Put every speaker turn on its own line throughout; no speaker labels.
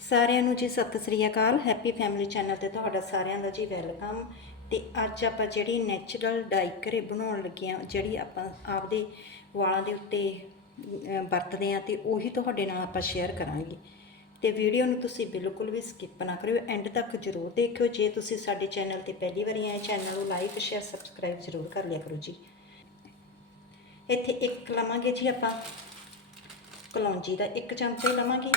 ਸਾਰਿਆਂ ਨੂੰ ਜੀ ਸਤਿ ਸ੍ਰੀ ਅਕਾਲ ਹੈਪੀ ਫੈਮਿਲੀ ਚੈਨਲ ਤੇ ਤੁਹਾਡਾ ਸਾਰਿਆਂ ਦਾ ਜੀ ਵੈਲਕਮ ਤੇ ਅੱਜ ਆਪਾਂ ਜਿਹੜੀ ਨੈਚੁਰਲ ਡਾਈ ਘਰੇ ਬਣਾਉਣ ਲੱਗੇ ਆ ਜਿਹੜੀ ਆਪਾਂ ਆਪਦੇ ਵਾਲਾਂ ਦੇ ਉੱਤੇ ਵਰਤਦੇ ਆ ਤੇ ਉਹੀ ਤੁਹਾਡੇ ਨਾਲ ਆਪਾਂ ਸ਼ੇਅਰ ਕਰਾਂਗੇ। ਤੇ ਵੀਡੀਓ ਨੂੰ ਤੁਸੀਂ ਬਿਲਕੁਲ ਵੀ ਸਕਿਪ ਨਾ ਕਰਿਓ ਐਂਡ ਤੱਕ ਜ਼ਰੂਰ ਦੇਖਿਓ। ਜੇ ਤੁਸੀਂ ਸਾਡੇ ਚੈਨਲ ਤੇ ਪਹਿਲੀ ਵਾਰੀ ਆਏ ਚੈਨਲ ਨੂੰ ਲਾਈਕ ਸ਼ੇਅਰ ਸਬਸਕ੍ਰਾਈਬ ਜ਼ਰੂਰ ਕਰ ਲਿਆ ਕਰੋ ਜੀ। ਇੱਥੇ ਇੱਕ ਲਵਾਂਗੇ ਜੀ ਆਪਾਂ, ਕਲੌਂਜੀ ਦਾ ਇੱਕ ਚਮਚਾ ਲਵਾਂਗੇ।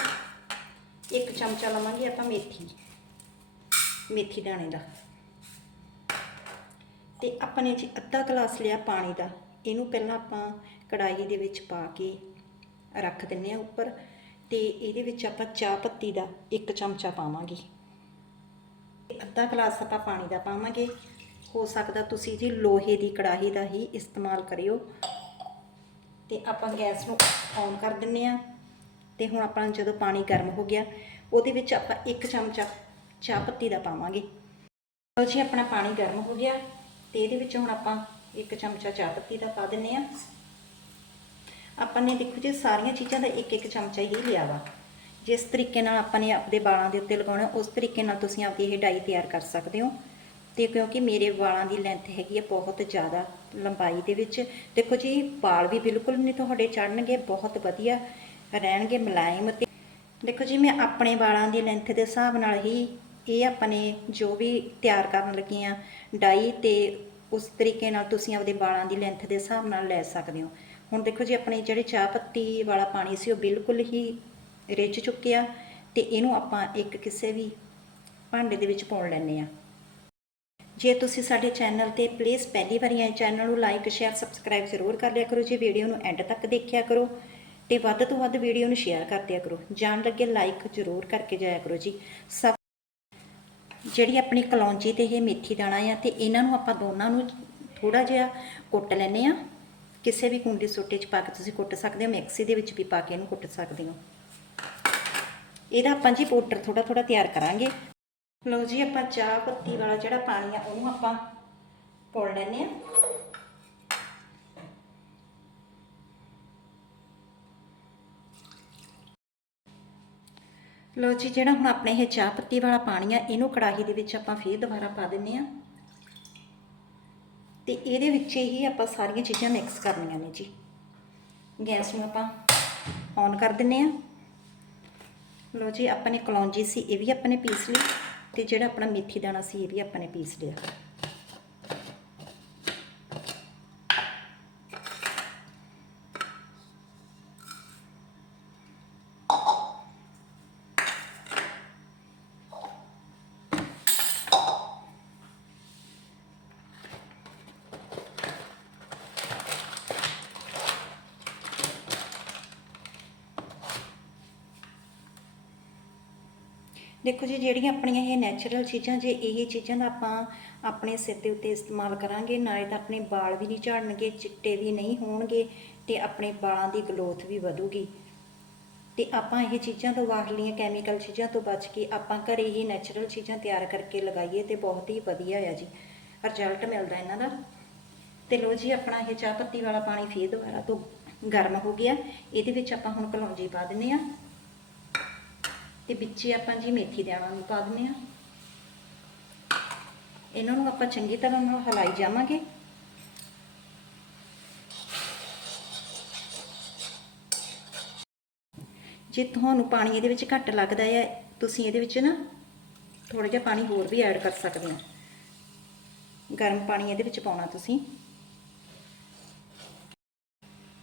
ਇੱਕ ਚਮਚਾ ਲਵਾਂਗੇ ਆਪਾਂ ਮੇਥੀ। ਮੇਥੀ ਦਾਣੇ ਦਾ। ਤੇ ਆਪਾਂ ਨੇ ਜੀ ਅੱਧਾ ਗਲਾਸ ਲਿਆ ਪਾਣੀ ਦਾ। ਇਹਨੂੰ ਪਹਿਲਾਂ ਆਪਾਂ ਕੜਾਈ ਦੇ ਵਿੱਚ ਪਾ ਕੇ ਰੱਖ ਦਿੰਨੇ ਆ ਉੱਪਰ। ਤੇ ਇਹਦੇ ਵਿੱਚ ਆਪਾਂ ਚਾਹ ਪੱਤੀ ਦਾ ਇੱਕ ਚਮਚਾ ਪਾਵਾਂਗੇ। ਤੇ ਅੱਧਾ ਗਲਾਸ ਆਪਾਂ ਪਾਣੀ ਦਾ ਪਾਵਾਂਗੇ। ਹੋ ਸਕਦਾ ਤੁਸੀਂ ਜੀ ਲੋਹੇ ਦੀ ਕੜਾਹੀ ਦਾ ਹੀ ਇਸਤੇਮਾਲ ਕਰਿਓ। ਤੇ ਆਪਾਂ ਗੈਸ ਨੂੰ ਔਨ ਕਰ ਦਿੰਨੇ ਆ। ਤੇ ਹੁਣ ਆਪਾਂ ਜਦੋਂ ਪਾਣੀ ਗਰਮ ਹੋ ਗਿਆ, ਉਹਦੇ ਵਿੱਚ ਆਪਾਂ ਇੱਕ ਚਮਚਾ ਚਾਹ ਪੱਤੀ ਦਾ ਪਾਵਾਂਗੇ। ਲਓ ਜੀ, ਆਪਣਾ ਪਾਣੀ ਗਰਮ ਹੋ ਗਿਆ ਤੇ ਇਹਦੇ ਵਿੱਚ ਹੁਣ ਆਪਾਂ ਇੱਕ ਚਮਚਾ ਚਾਹ ਪੱਤੀ ਦਾ ਪਾ ਦਿੰਨੇ ਆ ਆਪਾਂ ਨੇ ਦੇਖੋ ਜੀ, ਸਾਰੀਆਂ ਚੀਜ਼ਾਂ ਦਾ ਇੱਕ ਇੱਕ ਚਮਚਾ ਹੀ ਲਿਆ ਵਾ। ਜਿਸ ਤਰੀਕੇ ਨਾਲ ਆਪਾਂ ਨੇ ਆਪਣੇ ਵਾਲਾਂ ਦੇ ਉੱਤੇ ਲਗਾਉਣਾ, ਉਸ ਤਰੀਕੇ ਨਾਲ ਤੁਸੀਂ ਆਪਦੀ ਇਹ ਡਾਈ ਤਿਆਰ ਕਰ ਸਕਦੇ ਹੋ। ਤੇ ਕਿਉਂਕਿ ਮੇਰੇ ਵਾਲਾਂ ਦੀ ਲੈਂਥ ਹੈਗੀ ਹੈ ਬਹੁਤ ਜ਼ਿਆਦਾ ਲੰਬਾਈ ਦੇ ਵਿੱਚ। ਦੇਖੋ ਜੀ, ਵਾਲ ਵੀ ਬਿਲਕੁਲ ਨਹੀਂ ਤੁਹਾਡੇ ਚੜਨਗੇ ਬਹੁਤ ਵਧੀਆ। ਰਹਿਣਗੇ ਮੁਲਾਇਮ ਤੇ। ਦੇਖੋ ਜੀ, ਮੈਂ ਆਪਣੇ ਵਾਲਾਂ ਦੀ ਲੈਂਥ ਦੇ ਹਿਸਾਬ ਨਾਲ ਹੀ ਇਹ ਆਪਣੇ ਜੋ ਵੀ ਤਿਆਰ ਕਰਨ ਲੱਗੀ ਆ ਡਾਈ ਤੇ ਉਸ ਤਰੀਕੇ ਨਾਲ ਤੁਸੀਂ ਆਪਦੇ ਵਾਲਾਂ ਦੀ ਲੈਂਥ ਦੇ ਹਿਸਾਬ ਨਾਲ ਲੈ ਸਕਦੇ ਹੋ। ਹੁਣ ਦੇਖੋ ਜੀ, ਆਪਣੇ ਜਿਹੜੇ ਚਾਹ ਪੱਤੀ ਵਾਲਾ ਪਾਣੀ ਸੀ ਉਹ ਬਿਲਕੁਲ ਹੀ ਰਿੱਝ ਚੁੱਕਿਆ ਤੇ ਇਹਨੂੰ ਆਪਾਂ ਇੱਕ ਕਿਸੇ ਵੀ ਭਾਂਡੇ ਦੇ ਵਿੱਚ ਪਾਉਣ ਲੈਣੇ ਆ ਜੇ ਤੁਸੀਂ ਸਾਡੇ ਚੈਨਲ ਤੇ ਪਲੀਜ਼ ਪਹਿਲੀ ਵਾਰੀ ਆਏ, ਚੈਨਲ ਨੂੰ ਲਾਈਕ ਸ਼ੇਅਰ ਸਬਸਕ੍ਰਾਈਬ ਜ਼ਰੂਰ ਕਰ ਲਿਆ ਕਰੋ ਜੀ। ਵੀਡੀਓ ਨੂੰ ਐਂਡ ਤੱਕ ਦੇਖਿਆ ਕਰੋ। ਤੇ ਵੱਧ ਤੋਂ ਵੱਧ ਵੀਡੀਓ ਨੂੰ ਸ਼ੇਅਰ ਕਰ ਦਿਆ ਕਰੋ। ਜਾਣ ਲੱਗੇ ਲਾਈਕ ਜ਼ਰੂਰ ਕਰਕੇ ਜਾਇਆ ਕਰੋ ਜੀ। ਸਭ ਜਿਹੜੀ ਆਪਣੀ ਕਲੌਂਜੀ ਤੇ ਇਹ ਮੇਥੀ ਦਾਣਾ ਆ ਤੇ ਇਹਨਾਂ ਨੂੰ ਆਪਾਂ ਦੋਨਾਂ ਨੂੰ ਥੋੜਾ ਜਿਹਾ ਕੁੱਟ ਲੈਨੇ ਆ ਕਿਸੇ ਵੀ ਕੁੰਡੀ ਸੋਟੇ 'ਚ ਪਾ ਕੇ ਤੁਸੀਂ ਕੁੱਟ ਸਕਦੇ ਹੋ, ਮਿਕਸੀ ਦੇ ਵਿੱਚ ਵੀ ਪਾ ਕੇ ਇਹਨੂੰ ਕੁੱਟ ਸਕਦੇ ਹੋ। ਇਹਦਾ ਆਪਾਂ ਜੀ ਪਾਊਡਰ ਥੋੜਾ ਥੋੜਾ ਤਿਆਰ ਕਰਾਂਗੇ। ਲਓ ਜੀ, ਆਪਾਂ ਚਾਹ ਪੱਤੀ ਵਾਲਾ ਜਿਹੜਾ ਪਾਣੀ ਆ ਉਹਨੂੰ ਆਪਾਂ ਪੋਲ ਲੈਨੇ ਆ ਲਓ ਜੀ, ਜਿਹੜਾ ਹੁਣ ਆਪਣੇ ਇਹ ਚਾਹ ਪੱਤੀ ਵਾਲਾ ਪਾਣੀ ਆ, ਇਹਨੂੰ ਕੜਾਹੀ ਦੇ ਵਿੱਚ ਆਪਾਂ ਫੇਰ ਦੁਬਾਰਾ ਪਾ ਦਿੰਨੇ ਆ। ਤੇ ਇਹਦੇ ਵਿੱਚ ਹੀ ਆਪਾਂ ਸਾਰੀਆਂ ਚੀਜ਼ਾਂ ਮਿਕਸ ਕਰਨੀਆਂ ਨੇ ਜੀ। ਗੈਸ ਨੂੰ ਆਪਾਂ ਔਨ ਕਰ ਦਿੰਨੇ ਆ। ਲਓ ਜੀ, ਆਪਾਂ ਨੇ ਕਲੌਂਜੀ ਸੀ, ਇਹ ਵੀ ਆਪਾਂ ਨੇ ਪੀਸ ਲਈ। ਤੇ ਜਿਹੜਾ ਆਪਣਾ ਮੇਥੀ ਦਾਣਾ ਸੀ, ਇਹ ਵੀ ਆਪਾਂ ਨੇ ਪੀਸ ਲਿਆ। ਦੇਖੋ ਜੀ, ਜਿਹੜੀਆਂ ਆਪਣੀਆਂ ਇਹ ਨੈਚੁਰਲ ਚੀਜ਼ਾਂ, ਜੇ ਇਹ ਚੀਜ਼ਾਂ ਦਾ ਆਪਾਂ ਆਪਣੇ ਸਿਰ ਦੇ ਉੱਤੇ ਇਸਤੇਮਾਲ ਕਰਾਂਗੇ, ਨਾਲੇ ਤਾਂ ਆਪਣੇ ਵਾਲ ਵੀ ਨਹੀਂ ਝੜਨਗੇ, ਚਿੱਟੇ ਵੀ ਨਹੀਂ ਹੋਣਗੇ ਤੇ ਆਪਣੇ ਵਾਲਾਂ ਦੀ ਗਲੋਥ ਵੀ ਵਧੂਗੀ। ਤੇ ਆਪਾਂ ਇਹ ਚੀਜ਼ਾਂ ਤੋਂ ਬਾਹਰਲੀਆਂ ਕੈਮੀਕਲ ਚੀਜ਼ਾਂ ਤੋਂ ਬਚ ਕੇ ਆਪਾਂ ਘਰੇ ਹੀ ਨੈਚੁਰਲ ਚੀਜ਼ਾਂ ਤਿਆਰ ਕਰਕੇ ਲਗਾਈਏ ਤੇ ਬਹੁਤ ਹੀ ਵਧੀਆ ਆ ਜੀ। ਰਿਜ਼ਲਟ ਮਿਲਦਾ ਇਹਨਾਂ ਦਾ। ਤੇ ਲੋ ਜੀ, ਆਪਣਾ ਇਹ ਚਾਹ ਪੱਤੀ ਵਾਲਾ ਪਾਣੀ ਫੇਰ ਦੁਬਾਰਾ ਤੋਂ ਗਰਮ ਹੋ ਗਿਆ। ਇਹਦੇ ਵਿੱਚ ਆਪਾਂ ਹੁਣ ਕਲੌਂਜੀ ਪਾ ਦਿੰਨੇ ਆ ਤੇ ਵਿੱਚੇ ਆਪਾਂ ਜੀ ਮੇਥੀ ਦਾਣਾ ਨੂੰ ਪਾ ਦਿੰਨੇ ਆ ਇਹਨਾਂ ਨੂੰ ਆਪਾਂ ਚੰਗੀ ਤਰ੍ਹਾਂ ਨਾਲ ਹਲਾਈ ਜਾਵਾਂਗੇ। ਜੇ ਤੁਹਾਨੂੰ ਪਾਣੀ ਇਹਦੇ ਵਿੱਚ ਘੱਟ ਲੱਗਦਾ ਹੈ, ਤੁਸੀਂ ਇਹਦੇ ਵਿੱਚ ਨਾ ਥੋੜਾ ਜਿਹਾ ਪਾਣੀ ਹੋਰ ਵੀ ਐਡ ਕਰ ਸਕਦੇ ਹੋ। ਗਰਮ ਪਾਣੀ ਇਹਦੇ ਵਿੱਚ ਪਾਉਣਾ ਤੁਸੀਂ।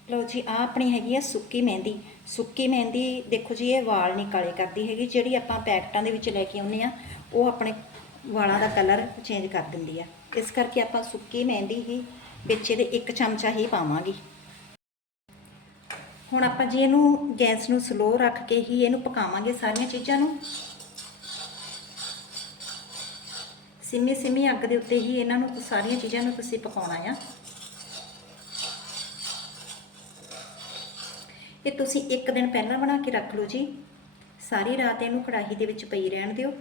ਲਓ ਜੀ ਆ ਆਪਣੀ ਹੈਗੀ ਆ ਸੁੱਕੀ ਮਹਿੰਦੀ। ਸੁੱਕੀ ਮਹਿੰਦੀ ਦੇਖੋ ਜੀ, ਇਹ ਵਾਲ ਨਹੀਂ ਕਾਲੇ ਕਰਦੀ ਹੈਗੀ। ਜਿਹੜੀ ਆਪਾਂ ਪੈਕਟਾਂ ਦੇ ਵਿੱਚ ਲੈ ਕੇ ਆਉਂਦੇ ਆ ਉਹ ਆਪਣੇ ਵਾਲਾਂ ਦਾ ਕਲਰ ਚੇਂਜ ਕਰ ਦਿੰਦੀ ਆ। ਇਸ ਕਰਕੇ ਆਪਾਂ ਸੁੱਕੀ ਮਹਿੰਦੀ ਹੀ ਵਿੱਚ ਇਹਦੇ ਇੱਕ ਚਮਚਾ ਹੀ ਪਾਵਾਂਗੇ। ਹੁਣ ਆਪਾਂ ਜੀ ਇਹਨੂੰ ਗੈਸ ਨੂੰ ਸਲੋ ਰੱਖ ਕੇ ਹੀ ਇਹਨੂੰ ਪਕਾਵਾਂਗੇ ਸਾਰੀਆਂ ਚੀਜ਼ਾਂ ਨੂੰ। ਸਿਮੀ ਸਿਮੀ ਅੱਗ ਦੇ ਉੱਤੇ ਹੀ ਇਹਨਾਂ ਨੂੰ ਸਾਰੀਆਂ ਚੀਜ਼ਾਂ ਨੂੰ ਤੁਸੀਂ ਪਕਾਉਣਾ ਆ। ਇਹ ਤੁਸੀਂ ਇੱਕ ਦਿਨ ਪਹਿਲਾਂ ਬਣਾ ਕੇ ਰੱਖ ਲਓ ਜੀ। ਸਾਰੀ ਰਾਤ ਇਹਨੂੰ ਕੜਾਹੀ ਦੇ ਵਿੱਚ ਪਈ ਰਹਿਣ ਦਿਓ,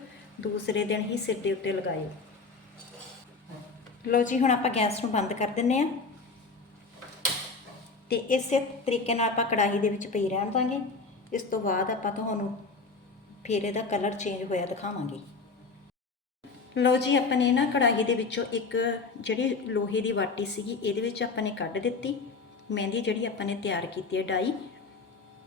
ਦੂਸਰੇ ਦਿਨ ਹੀ ਸਿਰ ਦੇ ਉੱਤੇ ਲਗਾਇਓ। ਲਓ ਜੀ, ਹੁਣ ਆਪਾਂ ਗੈਸ ਨੂੰ ਬੰਦ ਕਰ ਦਿੰਨੇ ਆ। ਤੇ ਇਸੇ ਤਰੀਕੇ ਨਾਲ ਆਪਾਂ ਕੜਾਹੀ ਦੇ ਵਿੱਚ ਪਈ ਰਹਿਣ ਦਾਂਗੇ। ਇਸ ਤੋਂ ਬਾਅਦ ਆਪਾਂ ਤੁਹਾਨੂੰ ਫਿਰ ਇਹਦਾ ਕਲਰ ਚੇਂਜ ਹੋਇਆ ਦਿਖਾਵਾਂਗੇ। ਲਓ ਜੀ, ਆਪਾਂ ਨੇ ਨਾ ਕੜਾਹੀ ਦੇ ਵਿੱਚੋਂ ਇੱਕ ਜਿਹੜੀ ਲੋਹੇ ਦੀ ਵਾਟੀ ਸੀਗੀ, ਇਹਦੇ ਵਿੱਚ ਆਪਾਂ ਨੇ ਕੱਢ ਦਿੱਤੀ। ਮਹਿੰਦੀ ਜਿਹੜੀ ਆਪਾਂ ਨੇ ਤਿਆਰ ਕੀਤੀ ਹੈ ਡਾਈ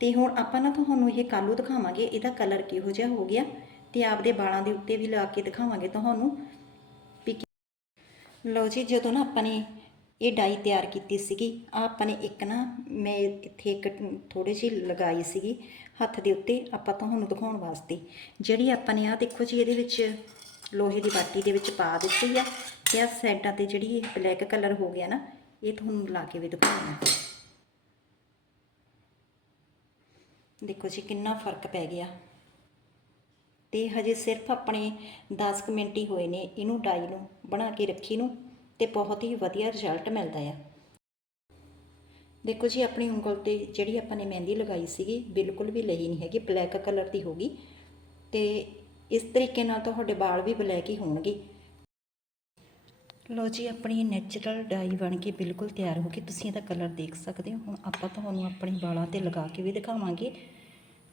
ਤੇ ਹੁਣ ਆਪਾਂ ਨਾ ਤੁਹਾਨੂੰ ਇਹ ਕਾਲੂ ਦਿਖਾਵਾਂਗੇ ਇਹਦਾ ਕਲਰ ਕਿਹੋ ਜਿਹਾ ਹੋ ਗਿਆ ਤੇ ਆਪਦੇ ਵਾਲਾਂ ਦੇ ਉੱਤੇ ਵੀ ਲਾ ਕੇ ਦਿਖਾਵਾਂਗੇ ਤੁਹਾਨੂੰ ਵੀ ਕਿ- ਲਓ ਜੀ, ਜਦੋਂ ਨਾ ਆਪਾਂ ਨੇ ਇਹ ਡਾਈ ਤਿਆਰ ਕੀਤੀ ਸੀਗੀ ਆ ਆਪਾਂ ਨੇ ਇੱਕ ਨਾ ਮੈਂ ਇੱਥੇ ਇੱਕ ਥੋੜੀ ਜਿਹੀ ਲਗਾਈ ਸੀਗੀ ਹੱਥ ਦੇ ਉੱਤੇ, ਆਪਾਂ ਤੁਹਾਨੂੰ ਦਿਖਾਉਣ ਵਾਸਤੇ। ਜਿਹੜੀ ਆਪਾਂ ਨੇ ਆ ਦੇਖੋ ਜੀ, ਇਹਦੇ ਵਿੱਚ ਲੋਹੇ ਦੀ ਬਾਟੀ ਦੇ ਵਿੱਚ ਪਾ ਦਿੱਤੀ ਆ ਤੇ ਆ ਸਾਈਡਾਂ ਤੇ ਜਿਹੜੀ ਇਹ ਬਲੈਕ ਕਲਰ ਹੋ ਗਿਆ ਨਾ, ਇਹ ਤੁਹਾਨੂੰ ਲਾ ਕੇ ਵੀ ਦਿਖਾਉਣਾ। ਦੇਖੋ ਜੀ, ਕਿੰਨਾ ਫ਼ਰਕ ਪੈ ਗਿਆ। ਤੇ ਹਜੇ ਸਿਰਫ ਆਪਣੇ 10 ਕੁ ਮਿੰਟ ਹੀ ਹੋਏ ਨੇ ਇਹਨੂੰ ਡਾਈ ਨੂੰ, ਬਣਾ ਕੇ ਰੱਖੀ ਨੂੰ, ਤੇ ਬਹੁਤ ਹੀ ਵਧੀਆ ਰਿਜ਼ਲਟ ਮਿਲਦਾ ਆ। ਦੇਖੋ ਜੀ, ਆਪਣੀ ਉਂਗਲ ਤੇ ਜਿਹੜੀ ਆਪਾਂ ਨੇ ਮਹਿੰਦੀ ਲਗਾਈ ਸੀਗੀ, ਬਿਲਕੁਲ ਵੀ ਲਈ ਨਹੀਂ ਹੈਗੀ, ਬਲੈਕ ਕਲਰ ਦੀ ਹੋਗੀ ਤੇ ਇਸ ਤਰੀਕੇ ਨਾਲ ਤੁਹਾਡੇ ਵਾਲ ਵੀ ਬਲੈਕ ਹੀ ਹੋਣਗੇ। ਲੋ ਜੀ, ਆਪਣੀ ਨੈਚੁਰਲ ਡਾਈ ਬਣ ਕੇ ਬਿਲਕੁਲ ਤਿਆਰ ਹੋ ਗਈ। ਤੁਸੀਂ ਇਹਦਾ ਕਲਰ ਦੇਖ ਸਕਦੇ ਹੋ। ਹੁਣ ਆਪਾਂ ਤੁਹਾਨੂੰ ਆਪਣੇ ਵਾਲਾਂ ਤੇ ਲਗਾ ਕੇ ਵੀ ਦਿਖਾਵਾਂਗੇ।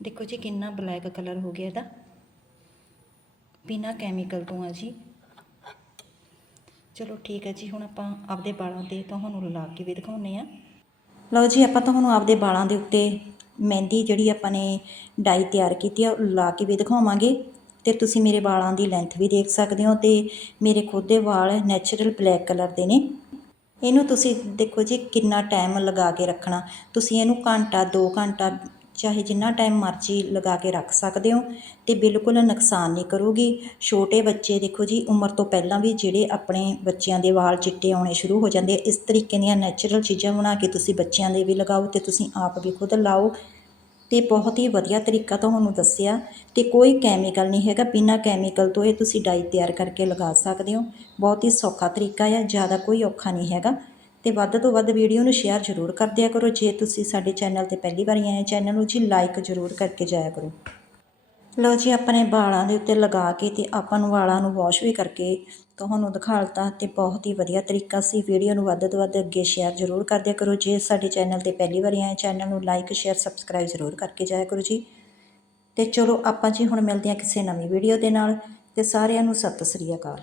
ਦੇਖੋ ਜੀ, ਕਿੰਨਾ ਬਲੈਕ ਕਲਰ ਹੋ ਗਿਆ ਇਹਦਾ। ਬਿਨਾ ਕੈਮੀਕਲ ਤੋਂ ਆ ਜੀ। ਚਲੋ ਠੀਕ ਹੈ ਜੀ, ਹੁਣ ਆਪਾਂ ਆਪਦੇ ਵਾਲਾਂ ਤੇ ਤੁਹਾਨੂੰ ਲਾ ਕੇ ਵੀ ਦਿਖਾਉਨੇ ਆ ਲਓ ਜੀ, ਆਪਾਂ ਤੁਹਾਨੂੰ ਆਪਦੇ ਵਾਲਾਂ ਦੇ ਉੱਤੇ ਮਹਿੰਦੀ ਜਿਹੜੀ ਆਪਾਂ ਨੇ ਡਾਈ ਤਿਆਰ ਕੀਤੀ ਆ, ਉਹ ਲਾ ਕੇ ਵੀ ਦਿਖਾਵਾਂਗੇ। ਅਤੇ ਤੁਸੀਂ ਮੇਰੇ ਵਾਲਾਂ ਦੀ ਲੈਂਥ ਵੀ ਦੇਖ ਸਕਦੇ ਹੋ ਅਤੇ ਮੇਰੇ ਖੁਦ ਦੇ ਵਾਲ ਨੈਚੁਰਲ ਬਲੈਕ ਕਲਰ ਦੇ ਨੇ। ਇਹਨੂੰ ਤੁਸੀਂ ਦੇਖੋ ਜੀ ਕਿੰਨਾ ਟਾਈਮ ਲਗਾ ਕੇ ਰੱਖਣਾ। ਤੁਸੀਂ ਇਹਨੂੰ ਘੰਟਾ 2 ਘੰਟਾ ਚਾਹੇ ਜਿੰਨਾ ਟਾਈਮ ਮਰਜ਼ੀ ਲਗਾ ਕੇ ਰੱਖ ਸਕਦੇ ਹੋ ਤੇ ਬਿਲਕੁਲ ਨੁਕਸਾਨ ਨਹੀਂ ਕਰੂਗੀ। ਛੋਟੇ ਬੱਚੇ ਦੇਖੋ ਜੀ ਉਮਰ ਤੋਂ ਪਹਿਲਾਂ ਵੀ ਜਿਹੜੇ ਆਪਣੇ ਬੱਚਿਆਂ ਦੇ ਵਾਲ ਚਿੱਟੇ ਆਉਣੇ ਸ਼ੁਰੂ ਹੋ ਜਾਂਦੇ ਇਸ ਤਰੀਕੇ ਦੀਆਂ ਨੈਚੁਰਲ ਚੀਜ਼ਾਂ ਬਣਾ ਕੇ ਤੁਸੀਂ ਬੱਚਿਆਂ ਦੇ ਵੀ ਲਗਾਓ ਤੇ ਤੁਸੀਂ ਆਪ ਵੀ ਖੁਦ ਲਾਓ। ਤੇ ਬਹੁਤ ਹੀ ਵਧੀਆ ਤਰੀਕਾ ਤੁਹਾਨੂੰ ਦੱਸਿਆ ਤੇ ਕੋਈ ਕੈਮੀਕਲ ਨਹੀਂ ਹੈਗਾ, ਬਿਨਾਂ ਕੈਮੀਕਲ ਤੋਂ ਇਹ ਤੁਸੀਂ ਡਾਈ ਤਿਆਰ ਕਰਕੇ ਲਗਾ ਸਕਦੇ ਹੋ। ਬਹੁਤ ਹੀ ਸੌਖਾ ਤਰੀਕਾ ਹੈ ਜ਼ਿਆਦਾ ਕੋਈ ਔਖਾ ਨਹੀਂ ਹੈਗਾ। ਤੇ ਵੱਧ ਤੋਂ ਵੱਧ ਵੀਡੀਓ ਨੂੰ ਸ਼ੇਅਰ ਜ਼ਰੂਰ ਕਰ ਦਿਆ ਕਰੋ। ਜੇ ਤੁਸੀਂ ਸਾਡੇ ਚੈਨਲ ਤੇ ਪਹਿਲੀ ਵਾਰੀ ਆਏ ਚੈਨਲ ਨੂੰ ਜੀ ਲਾਈਕ ਜ਼ਰੂਰ ਕਰਕੇ ਜਾਇਆ ਕਰੋ। ਲਓ ਜੀ, ਆਪਣੇ ਵਾਲਾਂ ਦੇ ਉੱਤੇ ਲਗਾ ਕੇ ਤੇ ਆਪਾਂ ਨੂੰ ਵਾਲਾਂ ਨੂੰ ਵਾਸ਼ ਵੀ ਕਰਕੇ ਤੁਹਾਨੂੰ ਦਿਖਾਲਤਾ ਤੇ ਬਹੁਤ ਹੀ ਵਧੀਆ ਤਰੀਕਾ ਸੀ। ਵੀਡੀਓ ਨੂੰ ਵੱਧ ਤੋਂ ਵੱਧ ਅੱਗੇ ਸ਼ੇਅਰ ਜ਼ਰੂਰ ਕਰ ਦਿਆ ਕਰੋ ਜੇ। ਸਾਡੇ ਚੈਨਲ ਤੇ ਪਹਿਲੀ ਵਾਰੀ ਆਏ ਚੈਨਲ ਨੂੰ ਲਾਈਕ ਸ਼ੇਅਰ ਸਬਸਕ੍ਰਾਈਬ ਜ਼ਰੂਰ ਕਰਕੇ ਜਾਇਆ ਕਰੋ ਜੀ। ਤੇ ਚਲੋ ਆਪਾਂ ਜੀ ਹੁਣ ਮਿਲਦੇ ਹਾਂ ਕਿਸੇ ਨਵੀਂ ਵੀਡੀਓ ਦੇ ਨਾਲ। ਤੇ ਸਾਰਿਆਂ ਨੂੰ ਸਤਿ ਸ੍ਰੀ ਅਕਾਲ।